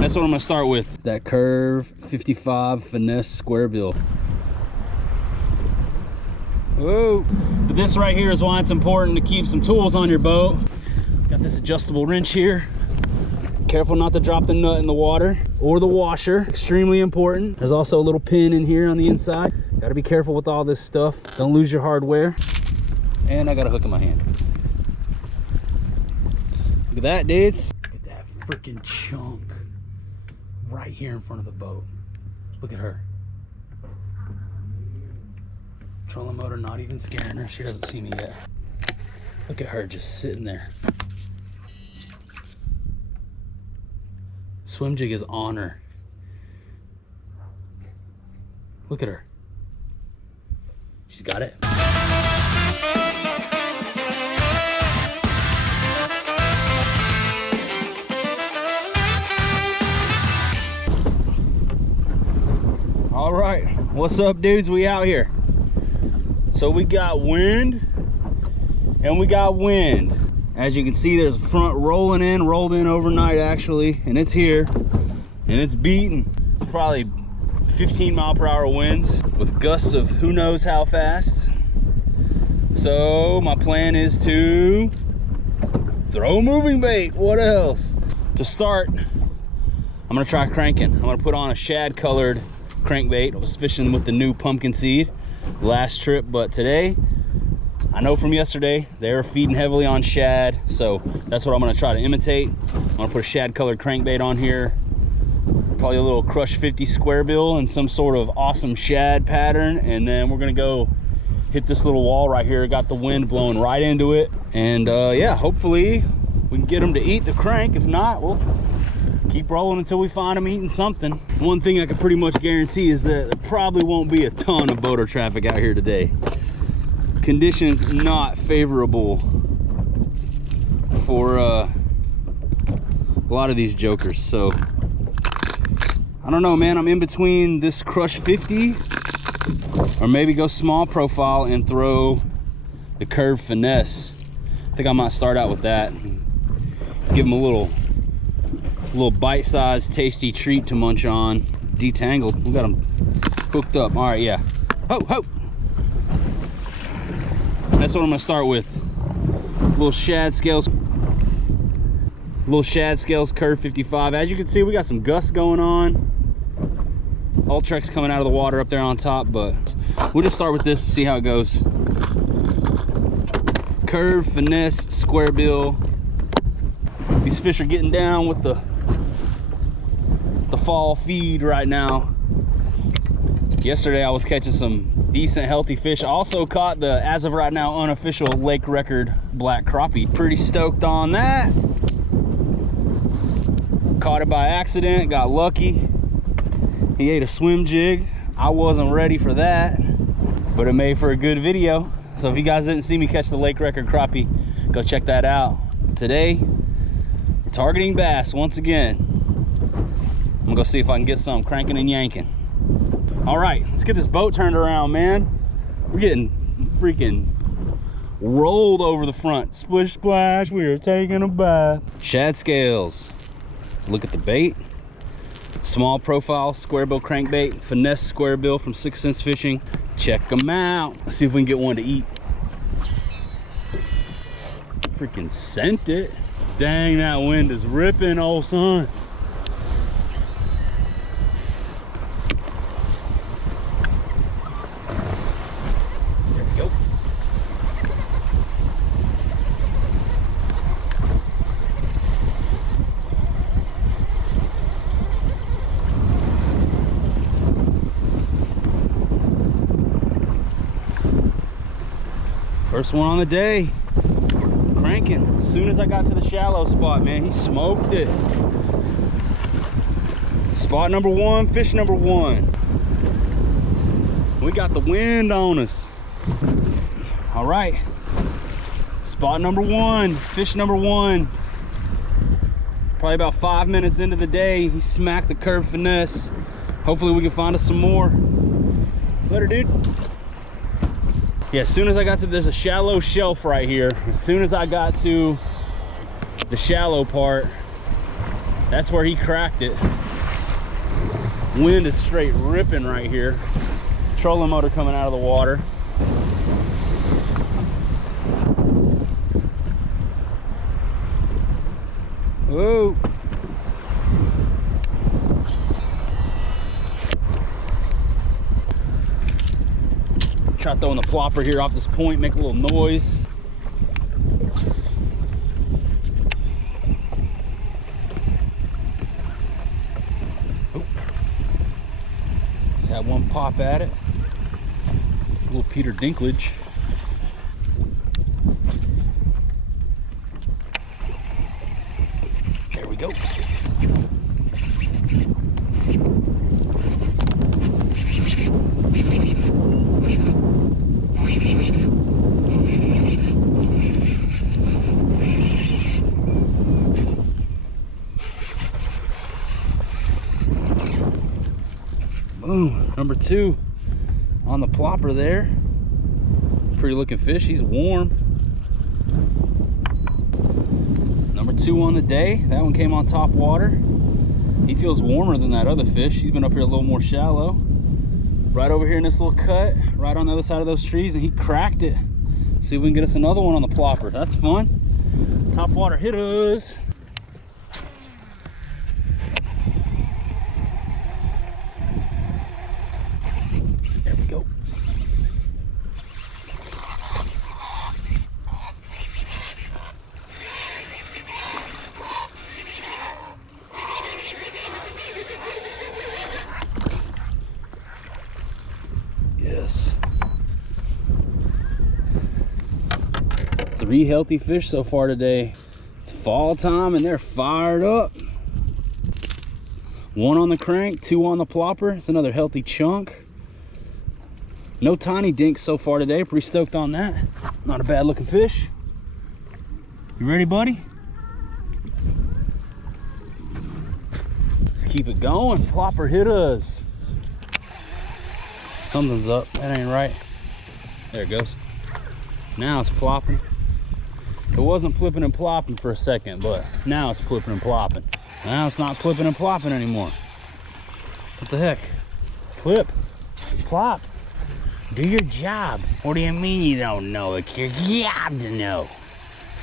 That's what I'm gonna start with. That Curve 55 Finesse Squarebill. Whoa. But this right here is why it's important to keep some tools on your boat. Got this adjustable wrench here. Careful not to drop the nut in the water or the washer. Extremely important. There's also a little pin in here on the inside. Got to be careful with all this stuff. Don't lose your hardware. And I got a hook in my hand. Look at that, dudes. Look at that freaking chunk right here in front of the boat. Look at her. Trolling motor not even scaring her. She doesn't see me yet. Look at her just sitting there. Swim jig is on her. Look at her. She's got it. All right, what's up, dudes? We out here. So we got wind and we got wind. As you can see, there's a front rolled in overnight actually, and it's here and it's beating. It's probably 15-mile-per-hour winds with gusts of who knows how fast. So my plan is to throw moving bait. What else? To start, I'm gonna try cranking. I'm gonna put on a shad colored crankbait. I was fishing with the new pumpkin seed last trip, but today I know from yesterday they're feeding heavily on shad, so that's what I'm gonna try to imitate. I'm gonna put a shad colored crankbait on here, probably a little Crush 50 Squarebill and some sort of awesome shad pattern, and then we're gonna go hit this little wall right here. Got the wind blowing right into it, and yeah, hopefully we can get them to eat the crank. If not, we'll keep rolling until we find them eating something. One thing I can pretty much guarantee is that there probably won't be a ton of boater traffic out here today. Conditions not favorable for a lot of these jokers, so I don't know, man. I'm in between this Crush 50 or maybe go small profile and throw the Curve Finesse. I think I might start out with that, give them a little bite-sized tasty treat to munch on. Detangled, we got them hooked up. All right, yeah, ho ho. That's what I'm gonna start with. Little shad scales Curve 55. As you can see, we got some gusts going on. Ultrex coming out of the water up there on top, but we'll just start with this to see how it goes. Curve Finesse Squarebill. These fish are getting down with the fall feed right now. Yesterday I was catching some decent healthy fish. I also caught the, as of right now, unofficial lake record black crappie. Pretty stoked on that. Caught it by accident, got lucky. He ate a swim jig. I wasn't ready for that, but it made for a good video. So if you guys didn't see me catch the lake record crappie, go check that out. Today we're targeting bass once again. I'm gonna go see if I can get some cranking and yanking. All right, let's get this boat turned around, man. We're getting freaking rolled over the front. Splish splash, we are taking a bath. Shad scales. Look at the bait. Small profile Squarebill crankbait, Finesse Squarebill from 6 Cents Fishing. Check them out. Let's see if we can get one to eat. Freaking sent it. Dang, that wind is ripping, old son. First one on the day, cranking. As soon as I got to the shallow spot, man, he smoked it. Spot number one, fish number one. We got the wind on us. All right, spot number one, fish number one. Probably about 5 minutes into the day, he smacked the Curve Finesse. Hopefully we can find us some more. Later, dude. Yeah, as soon as I got to, there's a shallow shelf right here. As soon as I got to the shallow part, That's where he cracked it. Wind is straight ripping right here. Trolling motor coming out of the water. Whoa. Try throwing the plopper here off this point, make a little noise. Oh. Just had one pop at it. A little Peter Dinklage. There we go. Boom, number 2 on the plopper there. Pretty looking fish, he's warm. Number 2 on the day, that one came on top water. He feels warmer than that other fish. He's been up here a little more shallow. Right over here in this little cut, right on the other side of those trees, and he cracked it. See if we can get us another one on the plopper. That's fun. Top water hit us. There we go. Yes. 3 healthy fish so far today. It's fall time and they're fired up. 1 on the crank, 2 on the plopper. It's another healthy chunk. No tiny dinks so far today. Pretty stoked on that. Not a bad looking fish. You ready, buddy? Let's keep it going. Plopper hit us. Something's up. That ain't right. There it goes. Now it's plopping. It wasn't flipping and plopping for a second, but now it's flipping and plopping. Now it's not flipping and plopping anymore. What the heck? Flip, plop. Do your job. What do you mean you don't know? It's your job to know.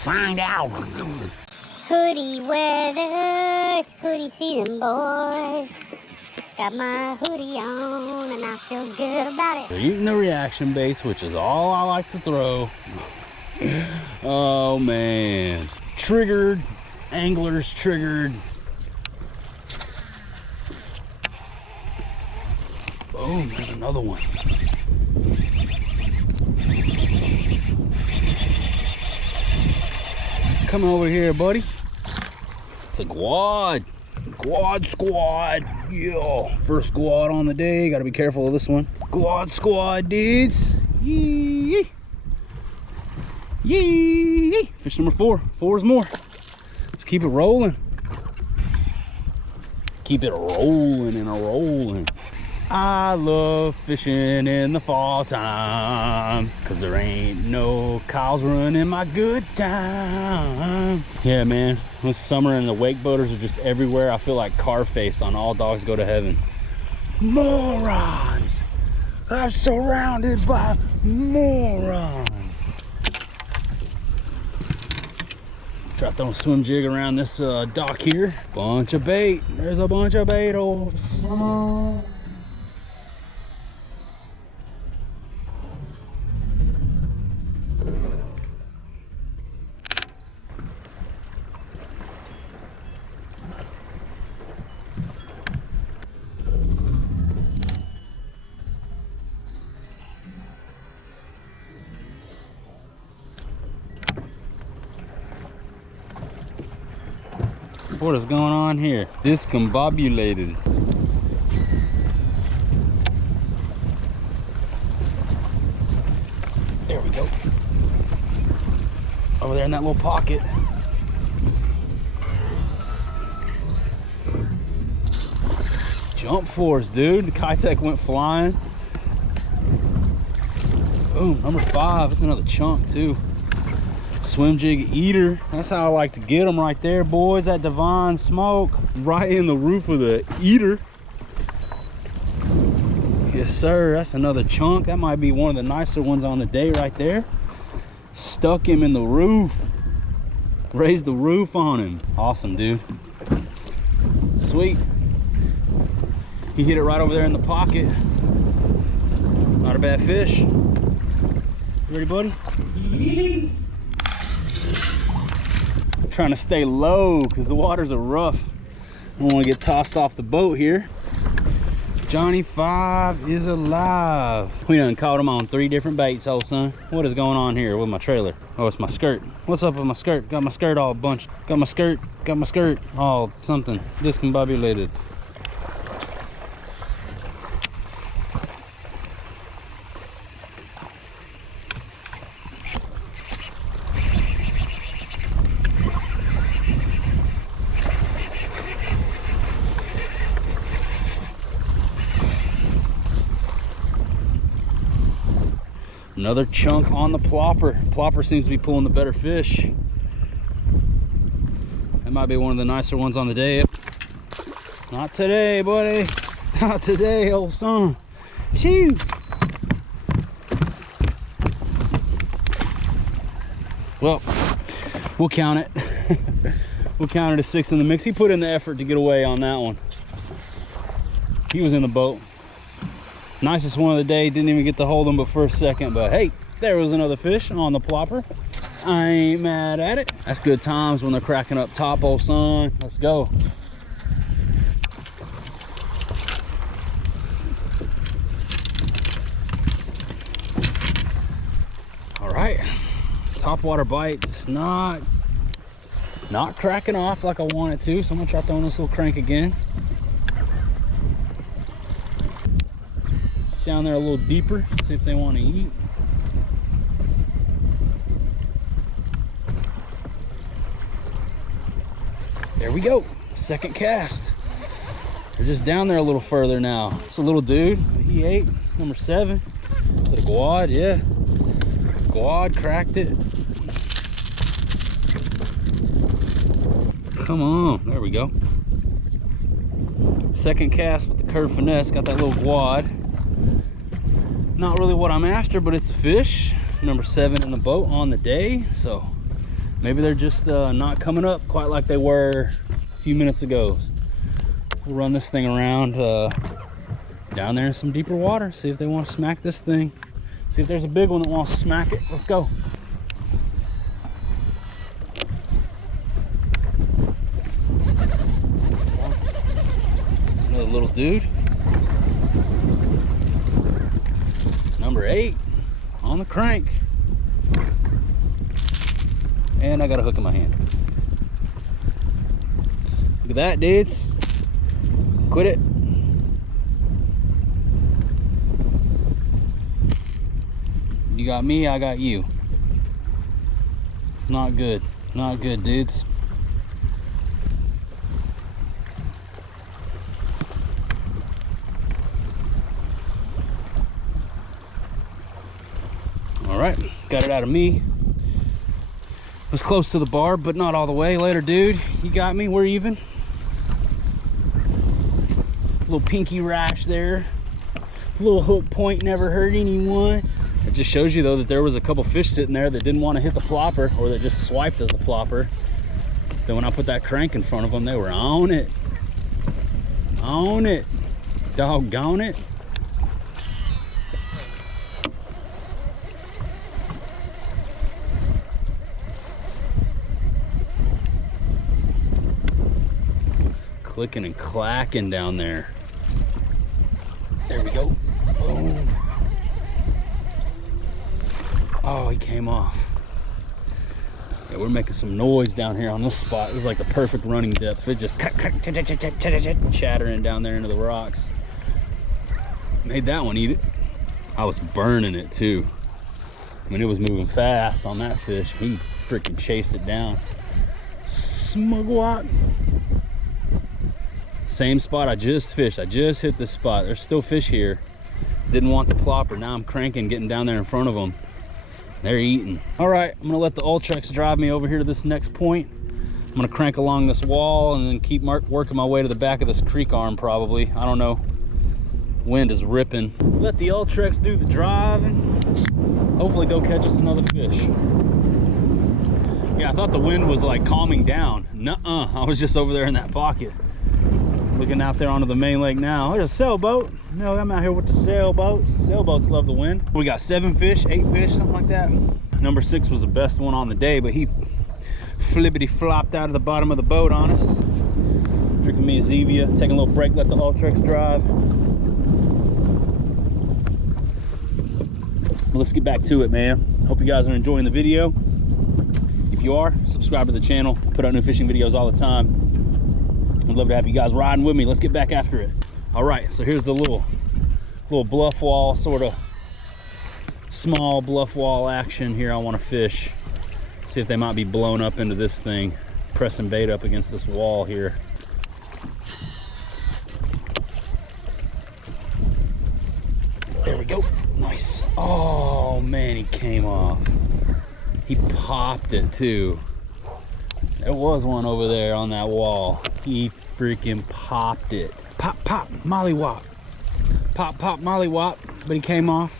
Find out. Hoodie weather, it's hoodie season, boys. Got my hoodie on and I feel good about it. They're eating the reaction baits, which is all I like to throw. Oh man. Triggered, anglers triggered. Boom, there's another one. Come over here, buddy. It's a quad. Quad squad. Yeah. First squad on the day. Gotta be careful of this one. Quad squad, dudes. Yee. Yee. Fish number 4. 4 is more. Let's keep it rolling. Keep it rolling and a rolling. I love fishing in the fall time, cause there ain't no cows running my good time. Yeah, man, this summer and the wake boaters are just everywhere. I feel like Carface on All Dogs Go to Heaven. Morons! I'm surrounded by morons. Try throwing a swim jig around this dock here. Bunch of bait. There's a bunch of bait. Oh. What is going on here? Discombobulated. There we go. Over there in that little pocket. Jump force, dude. The Kitech went flying. Boom, number 5. That's another chunk too. Swim jig eater. That's how I like to get them right there, boys. That divine smoke. right in the roof of the eater. Yes, sir. That's another chunk. That might be one of the nicer ones on the day right there. Stuck him in the roof. Raised the roof on him. Awesome, dude. Sweet. He hit it right over there in the pocket. Not a bad fish. You ready, buddy? Trying to stay low because the waters are rough. I don't want to get tossed off the boat here. Johnny 5 is alive. We done caught him on 3 different baits, old son. What is going on here with my trailer? Oh, it's my skirt. What's up with my skirt? Got my skirt all bunched. Got my skirt all something discombobulated. Another chunk on the plopper. Plopper seems to be pulling the better fish. That might be one of the nicer ones on the day. Not today, buddy. Not today, old son. Shoo! Well, we'll count it. We'll count it as 6 in the mix. He put in the effort to get away on that one. He was in the boat. Nicest one of the day. Didn't even get to hold him but for a second, but hey, there was another fish on the plopper. I ain't mad at it. That's good times when they're cracking up top, old son. Let's go. All right, topwater bite. It's not cracking off like I want it to, so I'm gonna try throwing this little crank again. Down there a little deeper, see if they want to eat. There we go, second cast. They're just down there a little further now. It's a little dude, he ate, number 7. Is it a guad? Yeah, guad, cracked it. Come on, there we go. Second cast with the curve finesse, got that little guad. Not really what I'm after, but it's a fish. Number 7 in the boat on the day, so maybe they're just not coming up quite like they were a few minutes ago. We'll run this thing around down there in some deeper water, see if they want to smack this thing. See if there's a big one that wants to smack it. Let's go. It's another little dude. Number 8 on the crank. And I got a hook in my hand. Look at that, dudes. Quit it. You got me, I got you. Not good. Not good, dudes. All right, got it out of me. Was close to the barb, but not all the way. Later, dude. You got me. We're even. Little pinky rash there. Little hook point never hurt anyone. It just shows you though that there was a couple fish sitting there that didn't want to hit the plopper, or that just swiped at the plopper. Then when I put that crank in front of them, they were on it. On it. Doggone it. Clicking and clacking down there. There we go. Boom. Oh, he came off. Yeah, we're making some noise down here on this spot. This is like the perfect running depth. It just chattering down there into the rocks. Made that one eat it. I was burning it too. I mean, it was moving fast on that fish. He freaking chased it down. Smugwat. Same spot I just fished. I just hit this spot. There's still fish here. Didn't want the plopper. Now I'm cranking, getting down there in front of them. They're eating. All right, I'm gonna let the Ultrex drive me over here to this next point. gonna crank along this wall and then keep working my way to the back of this creek arm probably. I don't know. Wind is ripping. Let the Ultrex do the driving. Hopefully go catch us another fish. Yeah, I thought the wind was like calming down. Nuh-uh, I was just over there in that pocket. Looking out there onto the main lake now. There's a sailboat. You know, I'm out here with the sailboats. Sailboats love the wind. We got 7 fish, 8 fish, something like that. Number 6 was the best one on the day, but he flippity flopped out of the bottom of the boat on us. Drinking me a Zevia, taking a little break, let the Ultrex drive. Well, let's get back to it, man. Hope you guys are enjoying the video. If you are, subscribe to the channel. I put out new fishing videos all the time. I'd love to have you guys riding with me. Let's get back after it. All right, so here's the little bluff wall, sort of small bluff wall action here. I want to fish. See if they might be blown up into this thing. Pressing bait up against this wall here. There we go. Nice. Oh man, he came off. He popped it too. There was one over there on that wall. He freaking popped it. Pop, pop, mollywop. Pop, pop, mollywop. But he came off.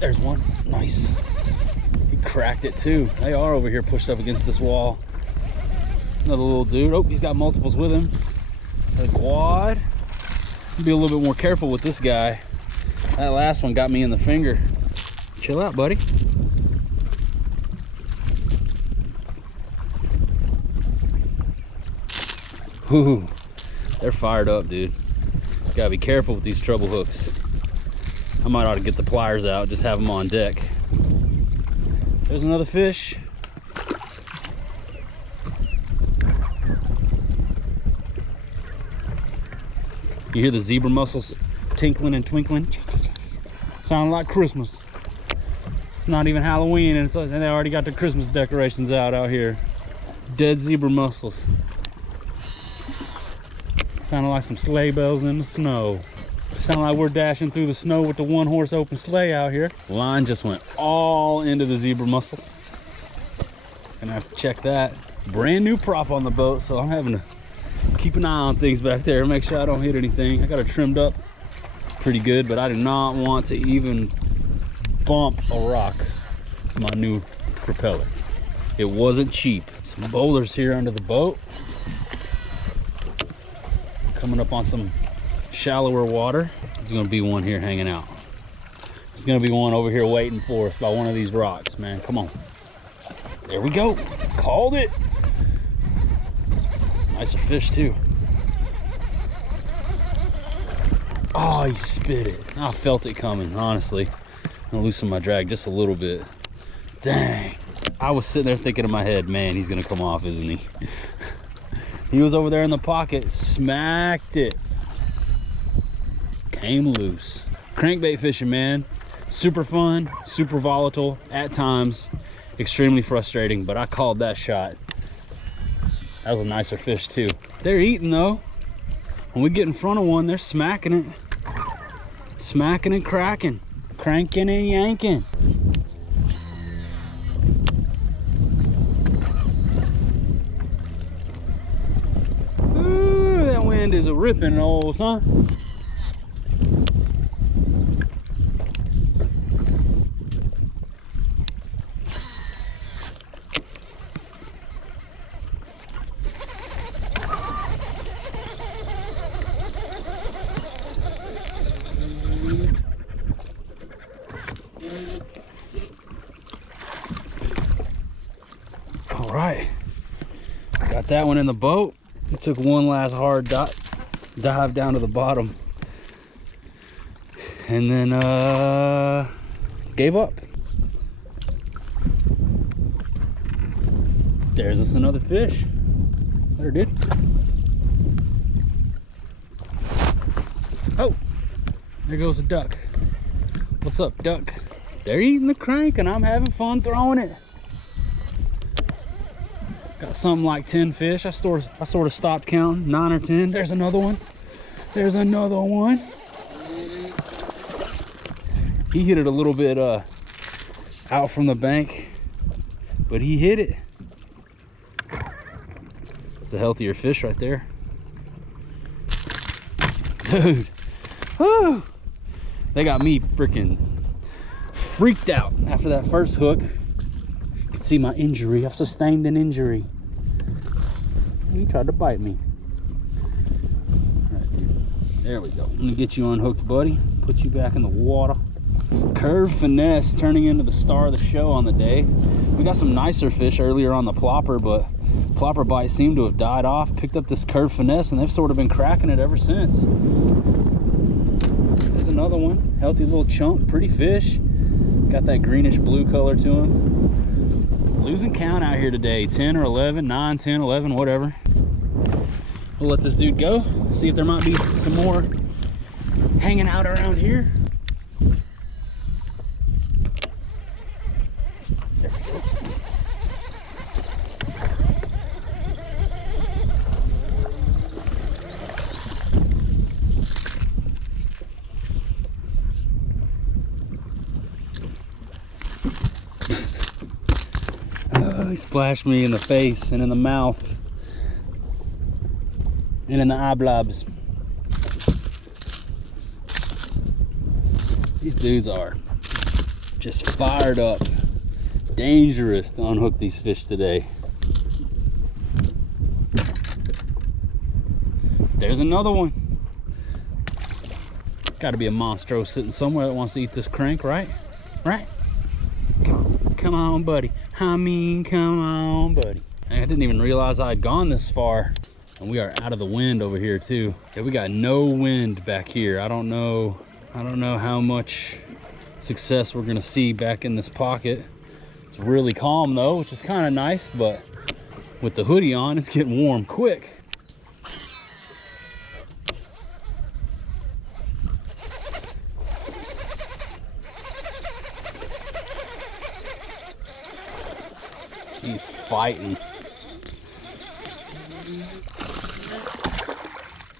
There's one. Nice. He cracked it too. They are over here pushed up against this wall. Another little dude. Oh, he's got multiples with him. A quad. Be a little bit more careful with this guy. That last one got me in the finger. Chill out, buddy. Ooh, they're fired up, dude. Gotta be careful with these treble hooks. I might ought to get the pliers out, just have them on deck. There's another fish. You hear the zebra mussels tinkling and twinkling? Sound like Christmas. It's not even Halloween and they already got the Christmas decorations out here. Dead zebra mussels. Sounded like some sleigh bells in the snow. Sound like we're dashing through the snow with the 1-horse open sleigh out here. Line just went all into the zebra mussels. Gonna have to check that. Brand new prop on the boat, so I'm having to keep an eye on things back there, make sure I don't hit anything. I got it trimmed up pretty good, but I do not want to even bump a rock with my new propeller. It wasn't cheap. Some boulders here under the boat. Coming up on some shallower water. There's gonna be one here hanging out. There's gonna be one over here waiting for us by one of these rocks, man. Come on. There we go. Called it. Nicer fish too. Oh, he spit it. I felt it coming, honestly. I'm gonna loosen my drag just a little bit. Dang. I was sitting there thinking in my head, man, he's gonna come off, isn't he? He was over there in the pocket, smacked it. Came loose. Crankbait fishing, man. Super fun, super volatile at times. Extremely frustrating, but I called that shot. That was a nicer fish too. They're eating though. When we get in front of one, they're smacking it. Smacking and cracking. Cranking and yanking. Ooh, that wind is a ripping, old son. All right, got that one in the boat. It took one last hard dive down to the bottom and then gave up. There's us another fish. There, dude. Oh, there goes a duck. What's up, duck? They're eating the crank and I'm having fun throwing it. Got something like 10 fish. I sort of stopped counting, 9 or 10. There's another one. There's another one. He hit it a little bit out from the bank, but he hit it. It's a healthier fish right there. Dude, whoo! They got me freaking freaked out after that first hook. You can see my injury. I've sustained an injury. He tried to bite me. All right, dude. There we go. Let me get you unhooked, buddy. Put you back in the water. Curve Finesse turning into the star of the show on the day. We got some nicer fish earlier on the plopper, but plopper bite seemed to have died off. Picked up this Curve Finesse and they've sort of been cracking it ever since. There's another one. Healthy little chunk, pretty fish. Got that greenish blue color to him. Losing count out here today. 10 or 11, 9, 10, 11, whatever. We'll let this dude go. See if there might be some more hanging out around here. He splashed me in the face and in the mouth and in the eyeblobs. These dudes are just fired up. Dangerous to unhook these fish today. There's another one. Got to be a monstro sitting somewhere that wants to eat this crank, right? Right? Come on, buddy. I mean, come on, buddy. I didn't even realize I had gone this far. And we are out of the wind over here too. Yeah, we got no wind back here. I don't know how much success we're gonna see back in this pocket. It's really calm though, which is kind of nice, but with the hoodie on, it's getting warm quick. He's fighting.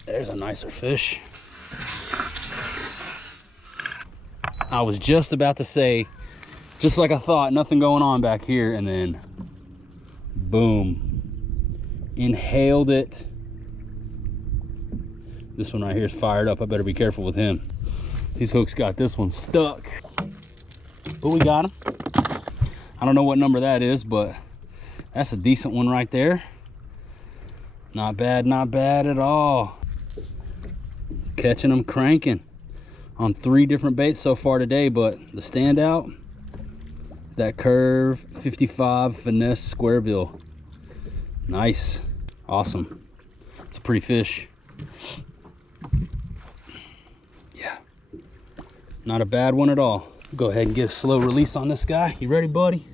There's a nicer fish. I was just about to say, just like I thought, nothing going on back here, and then boom, inhaled it. This one right here is fired up. I better be careful with him. These hooks got this one stuck, but we got him. I don't know what number that is, but that's a decent one right there. Not bad at all. Catching them cranking on 3 different baits so far today, but the standout, that Curve 55 Finesse Squarebill. Nice, awesome. It's a pretty fish. Yeah, not a bad one at all. Go ahead and get a slow release on this guy. You ready, buddy?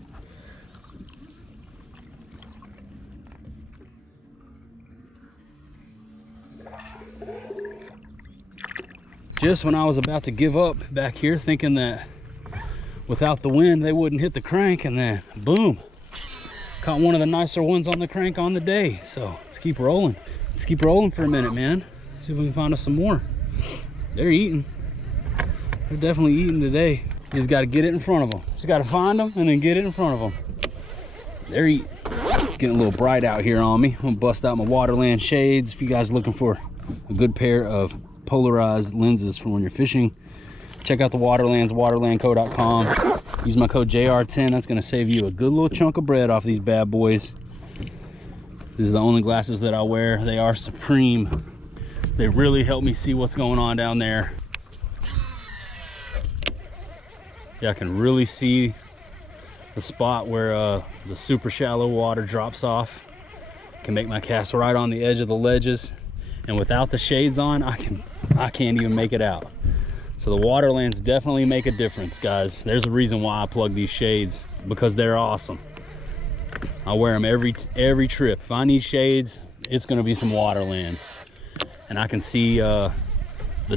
Just when I was about to give up back here, thinking that without the wind they wouldn't hit the crank, and then boom, caught one of the nicer ones on the crank on the day. So let's keep rolling. Let's keep rolling for a minute, man. See if we can find us some more. They're eating. They're definitely eating today. You just got to get it in front of them. Just got to find them and then get it in front of them. They're eating. Getting a little bright out here on me. I'm gonna bust out my Waterland shades. If you guys are looking for a good pair of polarized lenses for when you're fishing, check out the Waterlands, waterlandco.com. Use my code JR10. That's going to save you a good little chunk of bread off these bad boys. These are the only glasses that I wear. They are supreme. They really help me see what's going on down there. Yeah, I can really see the spot where the super shallow water drops off. Can make my cast right on the edge of the ledges, and without the shades on, I can't even make it out. So the Waterlands definitely make a difference, guys. There's a reason why I plug these shades, because they're awesome. I wear them every trip. If I need shades, it's gonna be some Waterlands, and I can see the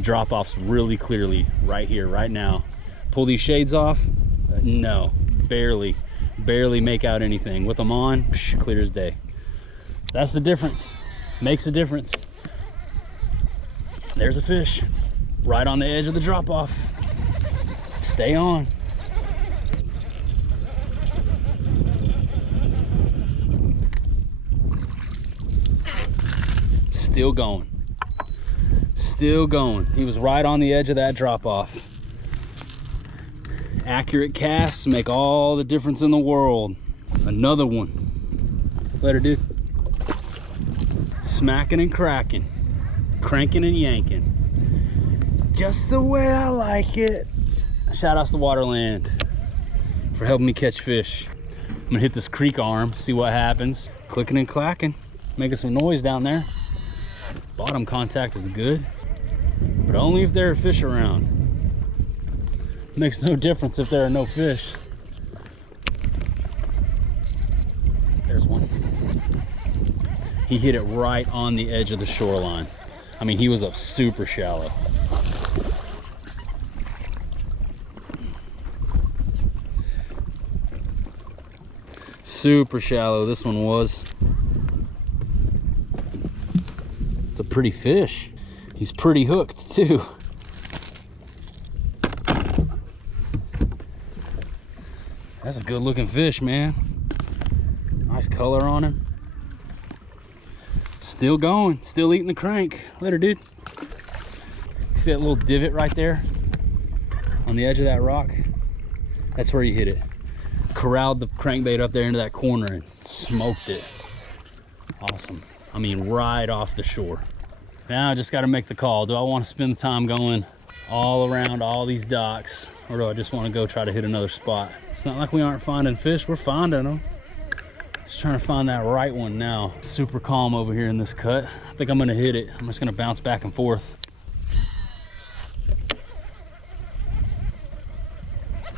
drop-offs really clearly right here, right now. Pull these shades off, no, barely make out anything. With them on, psh, clear as day. That's the difference. Makes a difference. There's a fish right on the edge of the drop-off. Stay on. Still going. Still going. He was right on the edge of that drop off. Accurate casts make all the difference in the world. Another one. Later, dude. Smacking and cracking. Cranking and yanking. Just the way I like it. Shout outs to Waterland for helping me catch fish. I'm gonna hit this creek arm, see what happens. Clicking and clacking, making some noise down there. Bottom contact is good, but only if there are fish around. Makes no difference if there are no fish. There's one. He hit it right on the edge of the shoreline. I mean, he was up super shallow. Super shallow this one was. It's a pretty fish. He's pretty hooked too. That's a good looking fish, man. Nice color on him. Still going, still eating the crank. Later, dude. See that little divot right there on the edge of that rock? That's where you hit it. Corralled the crankbait up there into that corner and smoked it. Awesome. I mean, right off the shore. Now I just got to make the call. Do I want to spend the time going all around all these docks, or do I just want to go try to hit another spot? It's not like we aren't finding fish. We're finding them. Just trying to find that right one now. Super calm over here in this cut. I think I'm going to hit it. I'm just going to bounce back and forth.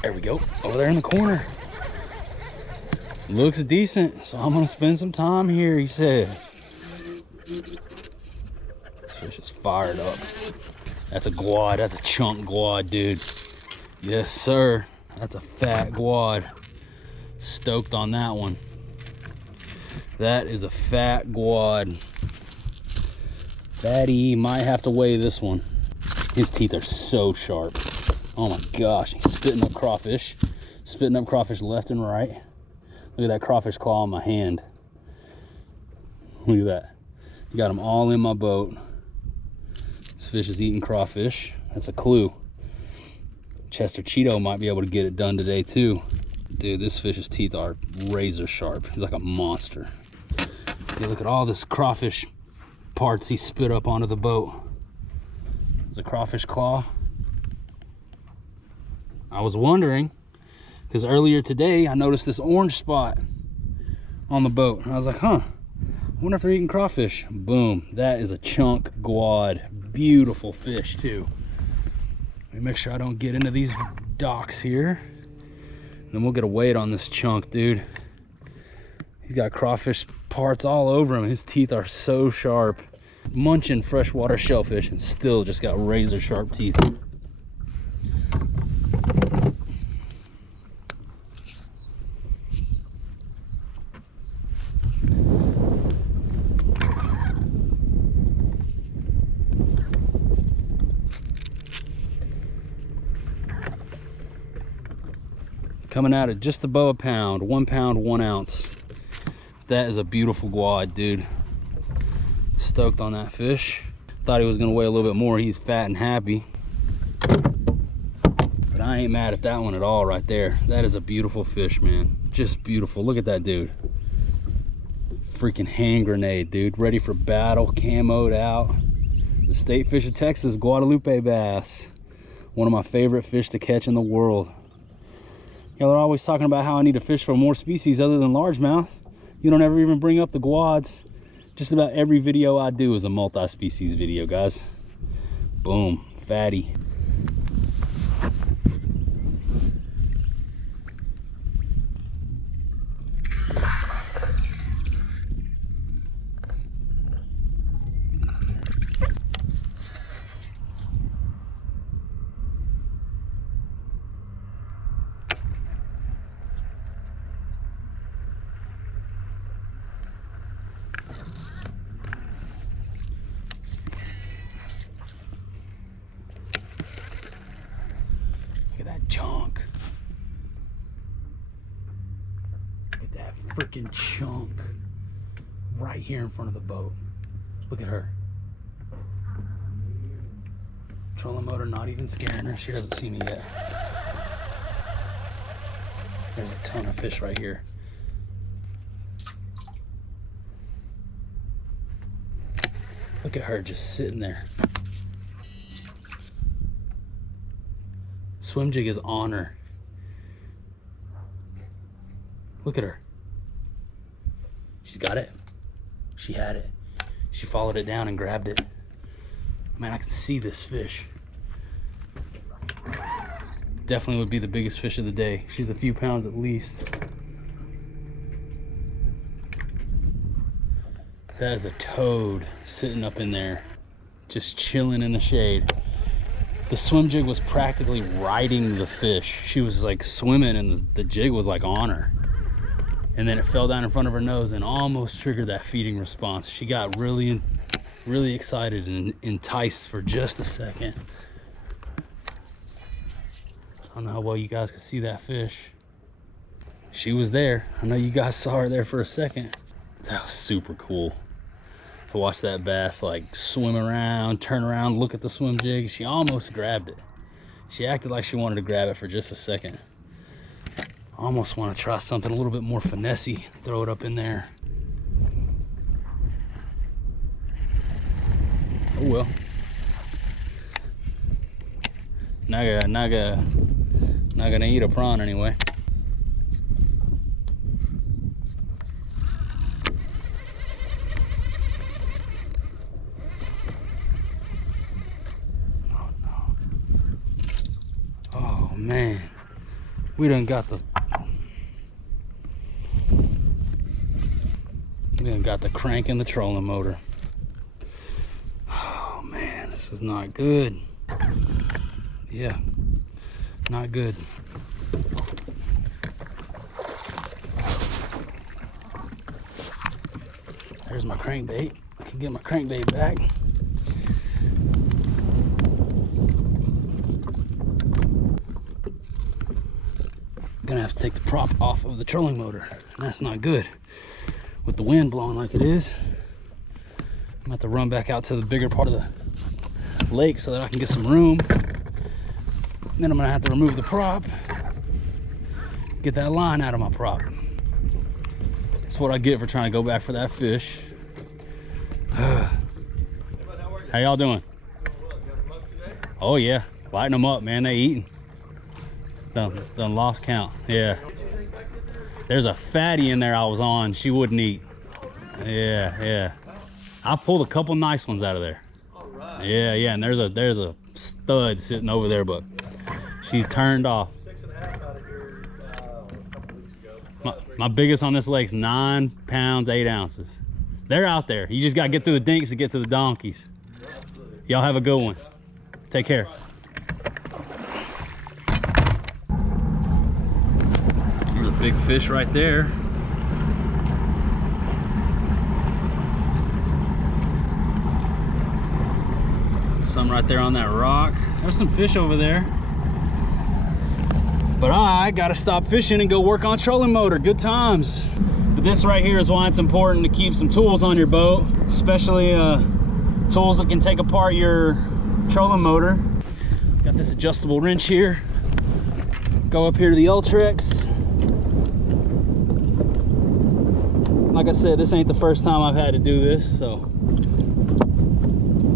There we go. Over there in the corner. Looks decent, so I'm gonna spend some time here, he said. This fish is fired up. That's a guad, that's a chunk guad, dude. Yes, sir. That's a fat guad. Stoked on that one. That is a fat guad. Fatty, might have to weigh this one. His teeth are so sharp. Oh my gosh, he's spitting up crawfish. Spitting up crawfish left and right. Look at that crawfish claw on my hand. Look at that. You got them all in my boat. This fish is eating crawfish. That's a clue. Chester Cheeto might be able to get it done today too. Dude, this fish's teeth are razor sharp. He's like a monster. You look at all this crawfish parts he spit up onto the boat. It's a crawfish claw. I was wondering, because earlier today I noticed this orange spot on the boat. And I was like, huh, I wonder if they're eating crawfish. Boom, that is a chunk guad. Beautiful fish too. Let me make sure I don't get into these docks here. And then we'll get a weight on this chunk, dude. He's got crawfish parts all over him. His teeth are so sharp. Munching freshwater shellfish and still just got razor sharp teeth. Coming out at just above a pound, 1 pound, 1 ounce. That is a beautiful guad, dude. Stoked on that fish. Thought he was gonna weigh a little bit more. He's fat and happy. But I ain't mad at that one at all right there. That is a beautiful fish, man. Just beautiful. Look at that dude. Freaking hand grenade, dude. Ready for battle, camoed out. The state fish of Texas, Guadalupe bass. One of my favorite fish to catch in the world. Y'all are always talking about how I need to fish for more species other than largemouth. You don't ever even bring up the guads. Just about every video I do is a multi-species video, guys. Boom, fatty. Chunk. Look at that freaking chunk right here in front of the boat. Look at her. Trolling motor not even scaring her. She doesn't see me yet. There's a ton of fish right here. Look at her just sitting there. Swim jig is on her. Look at her. She's got it. She had it. She followed it down and grabbed it. Man, I can see this fish. Definitely would be the biggest fish of the day. She's a few pounds at least. That is a toad sitting up in there, just chilling in the shade. The swim jig was practically riding the fish. She was like swimming and the jig was like on her. And then it fell down in front of her nose and almost triggered that feeding response. She got really excited and enticed for just a second. I don't know how well you guys can see that fish. She was there. I know you guys saw her there for a second. That was super cool to watch that bass like swim around, turn around, look at the swim jig. She almost grabbed it. She acted like she wanted to grab it for just a second. I almost want to try something a little bit more finessey. Throw it up in there. Oh well. Not gonna eat a prawn anyway. Oh man, we done got the crank in the trolling motor. Oh man, this is not good. Yeah, not good. There's my crankbait. I can get my crankbait back. Gonna have to take the prop off of the trolling motor, and that's not good. With the wind blowing like it is, I'm gonna have to run back out to the bigger part of the lake so that I can get some room. And then I'm gonna have to remove the prop, get that line out of my prop. That's what I get for trying to go back for that fish. How y'all doing? Oh yeah, lighting them up, man. They eating. Done lost count. Yeah. There's a fatty in there I was on. She wouldn't eat. Yeah. I pulled a couple nice ones out of there. Yeah. And there's a stud sitting over there, but she's turned off. 6.5 out of here a couple weeks ago. My biggest on this lake's 9 pounds 8 ounces. They're out there. You just gotta get through the dinks to get to the donkeys. Y'all have a good one. Take care. There's a big fish right there. Some right there on that rock. There's some fish over there. But I gotta stop fishing and go work on trolling motor. Good times. But this right here is why it's important to keep some tools on your boat, especially tools that can take apart your trolling motor. Got this adjustable wrench here. Go up here to the Ultrex. Like I said, this ain't the first time I've had to do this, so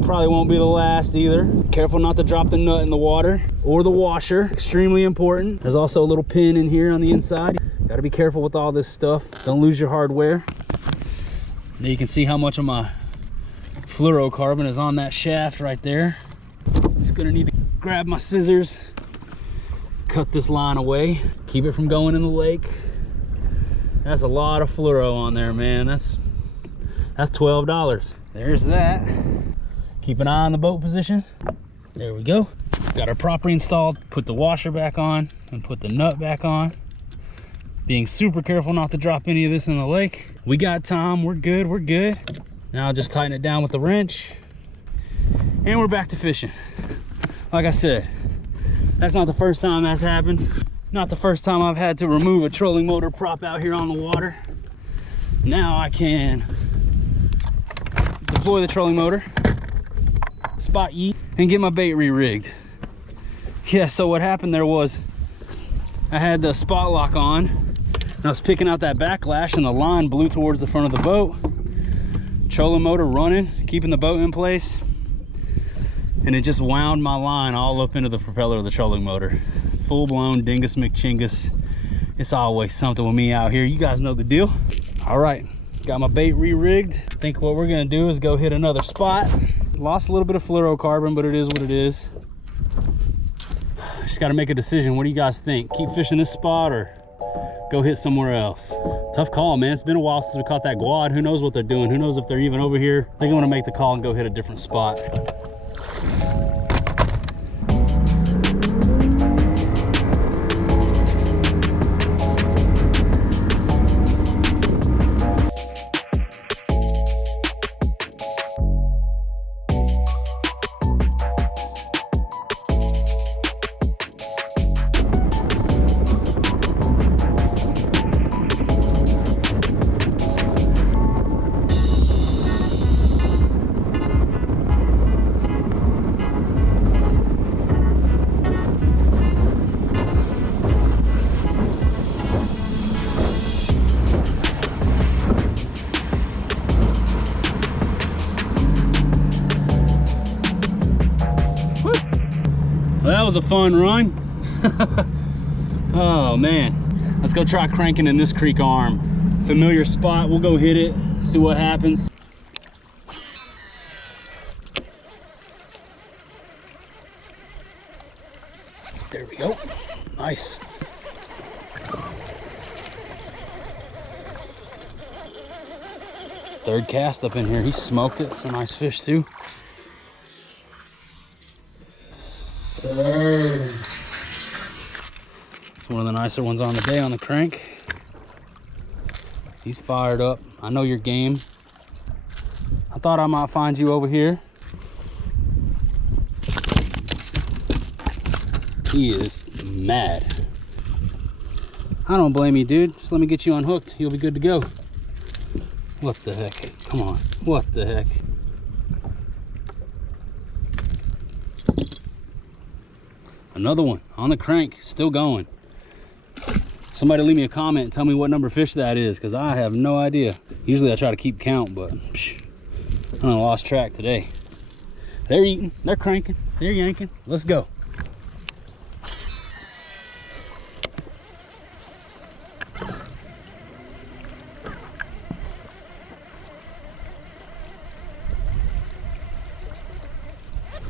probably won't be the last either. Careful not to drop the nut in the water or the washer. Extremely important. There's also a little pin in here on the inside. Got to be careful with all this stuff. Don't lose your hardware. Now you can see how much of my fluorocarbon is on that shaft right there. Just gonna need to grab my scissors, cut this line away, keep it from going in the lake. That's a lot of fluoro on there, man. That's $12. There's that. Keep an eye on the boat position. There we go. Got our prop reinstalled, put the washer back on and put the nut back on. Being super careful not to drop any of this in the lake. We got time, we're good. Now I'll just tighten it down with the wrench and we're back to fishing. Like I said, that's not the first time that's happened. Not the first time I've had to remove a trolling motor prop out here on the water. Now I can deploy the trolling motor, spot eat and get my bait re-rigged. Yeah, so what happened there was I had the spot lock on and I was picking out that backlash and the line blew towards the front of the boat. Trolling motor running, keeping the boat in place, and it just wound my line all up into the propeller of the trolling motor. Full-blown dingus McChingus. It's always something with me out here. You guys know the deal. All right, got my bait re-rigged. I think what we're gonna do is go hit another spot. Lost a little bit of fluorocarbon, but it is what it is. Just gotta make a decision. What do you guys think? Keep fishing this spot or go hit somewhere else? Tough call, man. It's been a while since we caught that guad. Who knows what they're doing? Who knows if they're even over here? I think I'm gonna make the call and go hit a different spot. Well, that was a fun run. Oh man, let's go try cranking in this creek arm. Familiar spot, we'll go hit it, see what happens. There we go, nice. Third cast up in here, he smoked it. It's a nice fish too. It's one of the nicer ones on the day on the crank. He's fired up. I know your game. I thought I might find you over here. He is mad. I don't blame you, dude. Just let me get you unhooked. You'll be good to go. What the heck? Come on. What the heck? Another one on the crank, still going. Somebody leave me a comment and tell me what number fish that is, because I have no idea. Usually I try to keep count, but I lost track today. They're eating, they're cranking, they're yanking. Let's go.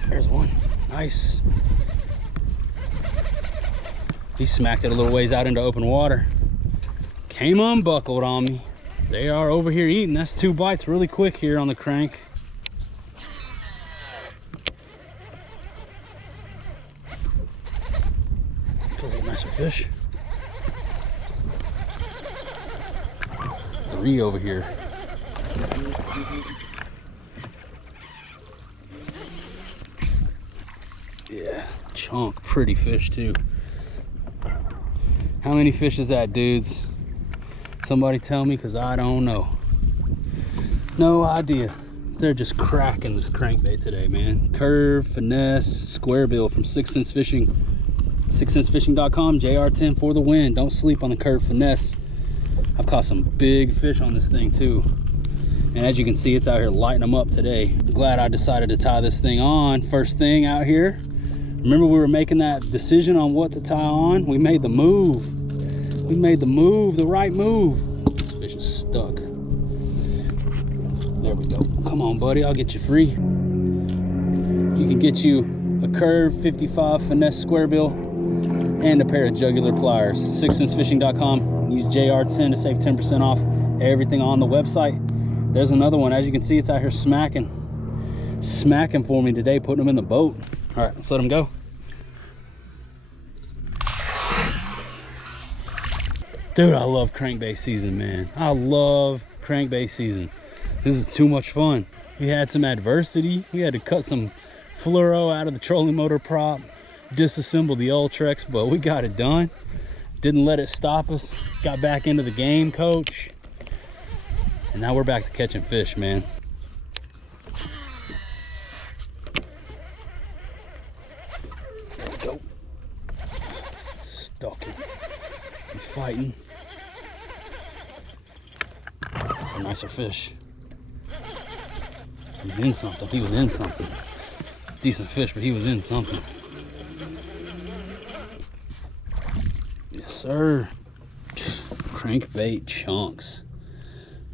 There's one. Nice. He smacked it a little ways out into open water. Came unbuckled on me. They are over here eating. That's 2 bites really quick here on the crank. A little nicer fish. 3 over here. Yeah, chunk, pretty fish too. How many fish is that, dudes? Somebody tell me, because I don't know. No idea. They're just cracking this crankbait today, man. Curve, Finesse, Squarebill from 6 Cents Fishing. 6centsfishing.com, JR10 for the win. Don't sleep on the Curve Finesse. I've caught some big fish on this thing too. And as you can see, it's out here lighting them up today. I'm glad I decided to tie this thing on first thing out here. Remember we were making that decision on what to tie on? We made the move. We made the move, the right move. This fish is stuck. There we go. Come on, buddy, I'll get you free. You can get you a Curve 55 Finesse Squarebill and a pair of jugular pliers. 6centsfishing.com. Use JR10 to save 10% off everything on the website. There's another one. As you can see, it's out here smacking for me today, putting them in the boat. All right, let's let them go. Dude, I love crankbait season, man. I love crankbait season. This is too much fun. We had some adversity. We had to cut some fluoro out of the trolling motor prop, disassemble the Ultrex, but we got it done. Didn't let it stop us. Got back into the game, coach. And now we're back to catching fish, man. nicer fish. He's in something. He was in something. Decent fish, but he was in something. Yes, sir. Crankbait chunks.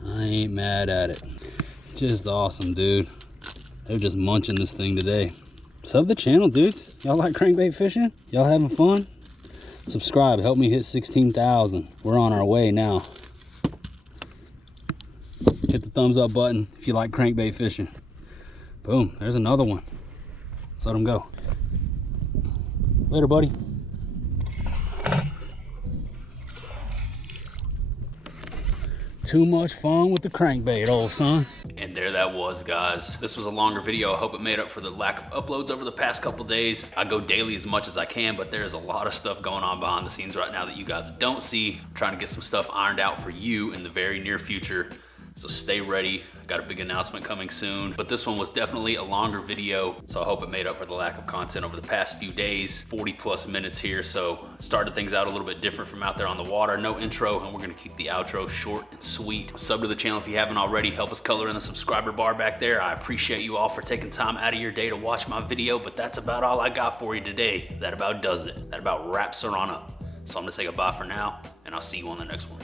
I ain't mad at it. Just awesome, dude. They're just munching this thing today. Sub the channel, dudes. Y'all like crankbait fishing? Y'all having fun? Subscribe, help me hit 16,000. We're on our way now. Hit the thumbs up button if you like crankbait fishing. Boom, there's another one. Let's let him go. Later, buddy. Too much fun with the crankbait, old son. And there that was, guys. This was a longer video. I hope it made up for the lack of uploads over the past couple days. I go daily as much as I can, but there's a lot of stuff going on behind the scenes right now that you guys don't see. I'm trying to get some stuff ironed out for you in the very near future. So stay ready. Got a big announcement coming soon, but this one was definitely a longer video, so I hope it made up for the lack of content over the past few days. 40+ minutes here, so started things out a little bit different from out there on the water. No intro, and we're gonna keep the outro short and sweet. Sub to the channel if you haven't already. Help us color in the subscriber bar back there. I appreciate you all for taking time out of your day to watch my video, but that's about all I got for you today. That about does it. That about wraps her on up. So I'm gonna say goodbye for now, and I'll see you on the next one.